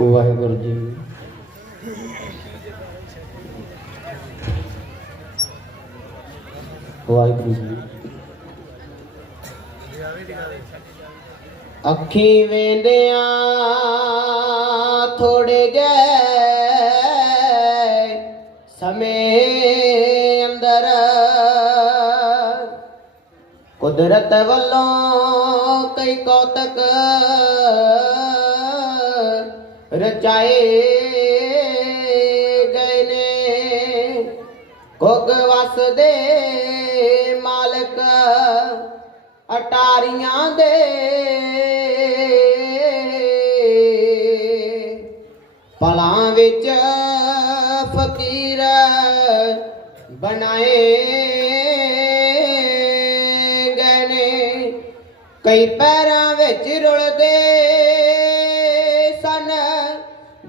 ਵਾਹਿਗੁਰੂ ਜੀ ਵਾਹਿਗੁਰੂ ਜੀ ਅੱਖੀ ਵੇਂਦਿਆਂ ਥੋੜੇ ਜੇ ਸਮੇਂ ਅੰਦਰ ਕੁਦਰਤ ਵੱਲੋਂ ਕਈ ਕੌਤਕ ਰਚਾਏ ਗਏ ਨੇ। ਕੋਗ ਵਸਦੇ ਮਾਲਕ ਅਟਾਰੀਆਂ ਦੇ। ਪਲਾਂ ਵਿੱਚ ਫਕੀਰ ਬਣਾਏ ਗਏ ਨੇ। ਕਈ ਪੈਰਾਂ ਵਿੱਚ ਰੁਲਦੇ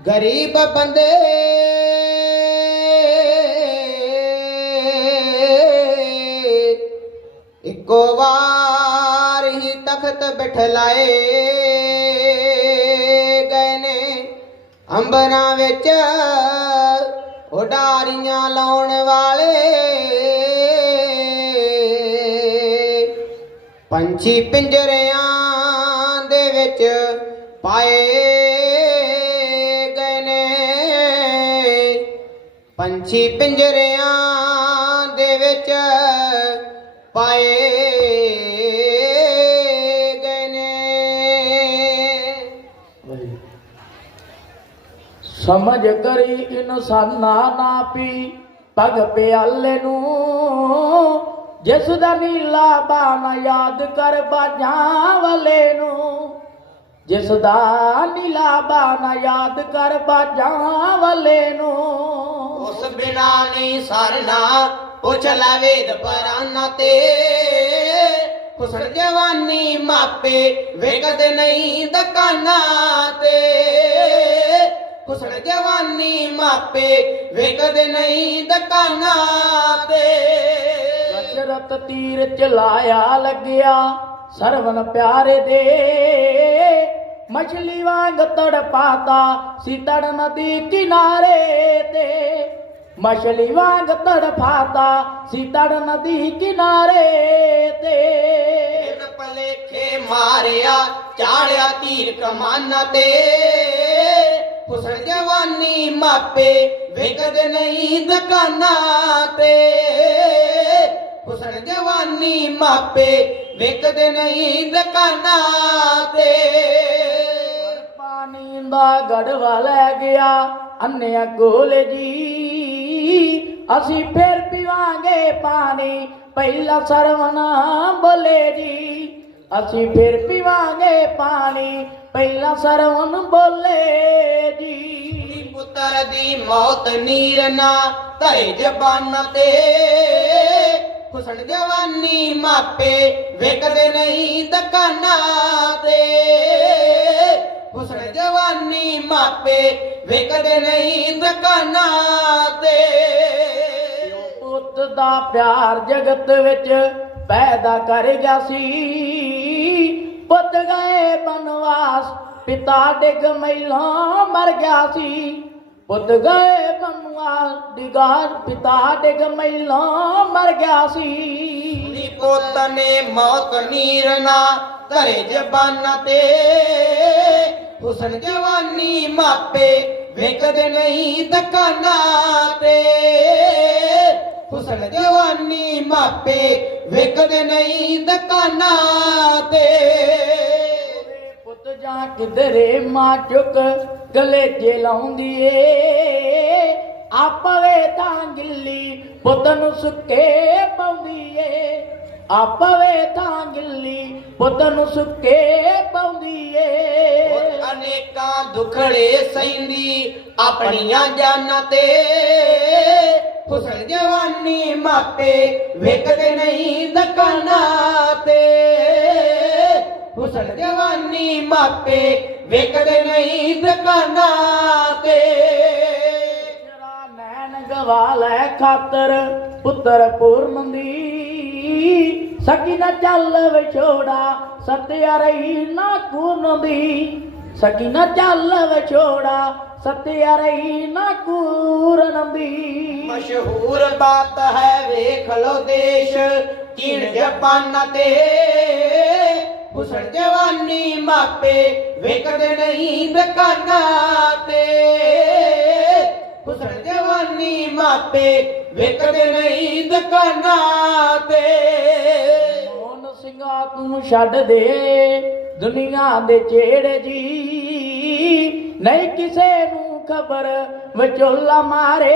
ਗਰੀਬ ਬੰਦੇ ਇੱਕੋ ਵਾਰ ਹੀ ਤਖਤ ਬਿਠਲਾਏ ਗਏ ਨੇ। ਅੰਬਰਾਂ ਵਿੱਚ ਉਡਾਰੀਆਂ ਲਾਉਣ ਵਾਲੇ ਪੰਛੀ ਪਿੰਜਰਿਆਂ ਦੇ ਵਿੱਚ ਪਾਏ ਪੰਛੀ ਪਿੰਜਰਿਆਂ ਦੇ ਵਿੱਚ ਪਾਏ ਗਏ ਨੇ। ਸਮਝ ਕਰੀ ਇਨਸਾਨਾ ਨਾ ਪੀ, ਪਗ ਪਿਆਲੇ ਨੂੰ। ਜਿਸ ਦਾ ਨੀਲਾ ਬਾਣਾ ਯਾਦ ਕਰ ਬਾਜਾਂ ਵਾਲੇ ਨੂੰ। ਜਿਸ ਦਾ ਨੀਲਾ ਬਾਣਾ ਯਾਦ ਕਰ ਬਾਜਾਂ ਵਾਲੇ ਨੂੰ। ਉਸ ਬਿਨਾ ਨਹੀਂ ਸਰਨਾ। ਪੁੱਛ ਲੈ ਵੇਦ ਪਰਾਨਾ ਤੇ। ਹੁਸਨ ਜਵਾਨੀ ਮਾਪੇ ਵੇਖਦ ਨਹੀਂ ਦੁਕਾਨਾਂ ਤੇ। ਹੁਸਨ ਜਵਾਨੀ ਮਾਪੇ ਵੇਖਦ ਨਹੀਂ ਦੁਕਾਨਾਂ ਤੇ। ਕਸਰਤ ਤੀਰ ਚਲਾਇਆ ਲੱਗਿਆ ਸਰਵਨ ਪਿਆਰੇ ਦੇ। ਮਛਲੀ ਵਾਂਗ ਤੜਪਾਤਾ ਸੀ ਤੜ ਨਦੀ ਕਿਨਾਰੇ। ਮਛਲੀ ਵਾਂਗ ਤੜਪਾਤਾ ਸੀ ਤੜ ਨਦੀ ਕਿਨਾਰੇ ਤੇ। ਬਿਨ ਭਲੇਖੇ ਮਾਰਿਆ ਚਾੜਿਆ ਤੀਰ ਕਮਾਨਾਂ ਤੇ। ਹੁਸਨ ਜਵਾਨੀ ਮਾਪੇ ਵੇਖਦ ਨਹੀਂ ਦੁਕਾਨਾਂ ਤੇ। ਹੁਸਨ ਜਵਾਨੀ ਮਾਪੇ ਵੇਖਦ ਨਹੀਂ ਦੁਕਾਨਾਂ ਤੇ। ਪਾਣੀ ਦਾ ਗੜਵਾ ਲੈ ਗਿਆ ਅੰਨਿਆ ਕੋਲ ਜੀ ਅਸੀਂ ਫਿਰ ਪੀਵਾਂਗੇ ਪਾਣੀ। ਪਹਿਲਾ ਸਰਵਨਾ ਬੋਲੇ ਜੀ, ਅਸੀਂ ਫੇਰ ਪੀਵਾਂਗੇ ਪਾਣੀ। ਪਹਿਲਾ ਸਰਵਨ ਬੋਲੇ ਜੀ। ਪੁੱਤਰ ਦੀ ਮੌਤ ਨੀਰ ਨਾ ਧਰੇ ਜ਼ਬਾਨ ਤੇ। ਹੁਸਨ ਜਵਾਨੀ ਮਾਪੇ ਵੇਖਦੇ ਨਹੀਂ ਦੁਕਾਨਾਂ ਤੇ। ਹੁਸਨ ਜਵਾਨੀ ਮਾਪੇ ਵੇਖਦੇ ਨਹੀਂ ਦੁਕਾਨਾਂ ਤੇ। ਪੁੱਤ ਦਾ ਪਿਆਰ ਜਗਤ ਵਿੱਚ ਪੈਦਾ ਕਰ ਗਿਆ ਸੀ। ਪੁੱਤ ਗਏ ਬਨਵਾਸ, ਪਿਤਾ ਡਿਗ ਮੈਲਾਂ ਮਰ ਗਿਆ ਸੀ। ਪੁੱਤ ਗਏ ਬਨਵਾਸ, ਡਿਗਾਰ, ਪਿਤਾ ਡਿਗ ਮੈਲਾਂ ਮਰ ਗਿਆ ਸੀ। ਨੀ ਪੁੱਤ ਨੇ ਮੌਤ ਨੀਰਨਾ ਧਰੇ ਜ਼ਬਾਨ ਤੇ। ਹੁਸਨ ਜਵਾਨੀ ਮਾਪੇ ਵੇਖਦੇ ਨਹੀਂ ਦੁਕਾਨਾਂ ਤੇ। ਹੁਸਨ ਜਵਾਨੀ ਮਾਪੇ ਵੇਖਦੇ ਨਹੀਂ ਦੁਕਾਨਾਂ ਤੇ। ਪੁੱਤ ਜਾਂ ਕਿਧਰੇ ਮਾਂ ਚੁੱਕ ਗਲੇ ਜੇ ਲਾਉਂਦੀ ਏ ਆਪਵੇ ਤਾਂ ਗਿੱਲੀ ਪੁੱਤ ਨੂੰ ਸੁੱਕੇ ਪਾਉਂਦੀ ਏ ਆਪਵੇ ਤਾਂ ਗਿੱਲੀ ਪੁੱਤ ਨੂੰ ਸੁੱਕੇ ਪਾਉਂਦੀ ਏ। ਅਨੇਕਾਂ ਦੁਖੜੇ ਸਹਿੰਦੀ ਆਪਣੀਆਂ ਜਾਨਾਂ ਤੇ। ਹੁਸਨ ਜਵਾਨੀ ਮਾਪੇ ਵੇਖਦੇ ਨਹੀਂ ਦੁਕਾਨਾਂ ਤੇ। ਹੁਸਨ ਜਵਾਨੀ ਮਾਪੇ ਵੇਖਦੇ ਨਹੀਂ ਦੁਕਾਨਾਂ ਤੇ। ਜਰਾ ਨੈਣ ਗਵਾ ਲੈ ਖਾਤਰ ਪੁੱਤਰ ਪੂਰਨ ਦੀ ਸਕੀ ਨਾ ਚੱਲ ਵਿਛੋੜਾ ਸਤਿਆ ਰਹੀ ਨਾ ਕੂਨ ਦੀ ਸਕੀਨਾ ਚੱਲ ਵਿਛੋੜਾ ਸਤਿਆ ਰਹੀ ਨਾ ਕੂਰਨ ਮਸ਼ਹੂਰ ਬਾਤ ਹੈ, ਵੇਖ ਲੋ ਦੇਸ਼ ਚੀਨ ਜਪਾਨ ਤੇ। ਹੁਸਨ ਜਵਾਨੀ ਮਾਪੇ, ਵੇਖਦੇ ਨਹੀਂ ਦੁਕਾਨਾਂ ਤੇ। ਹੁਸਨ ਜਵਾਨੀ ਮਾਪੇ ਵੇਖਦੇ ਨਹੀਂ ਦੁਕਾਨਾਂ ਤੇ। ਮੋਹਨ ਸਿੰਘਾ ਤੂੰ ਛੱਡ ਦੇ ਦੁਨੀਆ ਦੇ ਚਿਹੜੇ ਜੀ। ਨਹੀਂ ਕਿਸੇ ਨੂੰ ਖਬਰ ਵਿਚੋਲਾ ਮਾਰੇ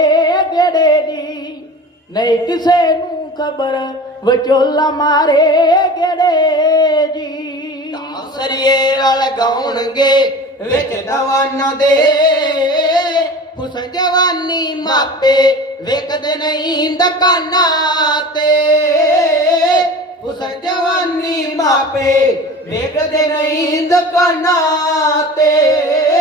ਗੇੜੇ ਜੀ। ਨਹੀਂ ਕਿਸੇ ਨੂੰ ਖਬਰ ਵਿਚੋਲਾ ਮਾਰੇ ਗੇੜੇ ਜੀ। ਸਰੀਏ ਵਾਲ ਗਾਉਣਗੇ ਵਿੱਚ ਦਵਾਨਾਂ ਦੇ। ਹੁਸਨ ਜਵਾਨੀ ਮਾਪੇ ਵੇਖਦੇ ਨਹੀਂ ਦੁਕਾਨਾਂ ਤੇ। ਹੁਸਨ ਜਵਾਨੀ ਮਾਪੇ ਵੇਖਦੇ ਨਹੀਂ ਦੁਕਾਨਾਂ ਤੇ।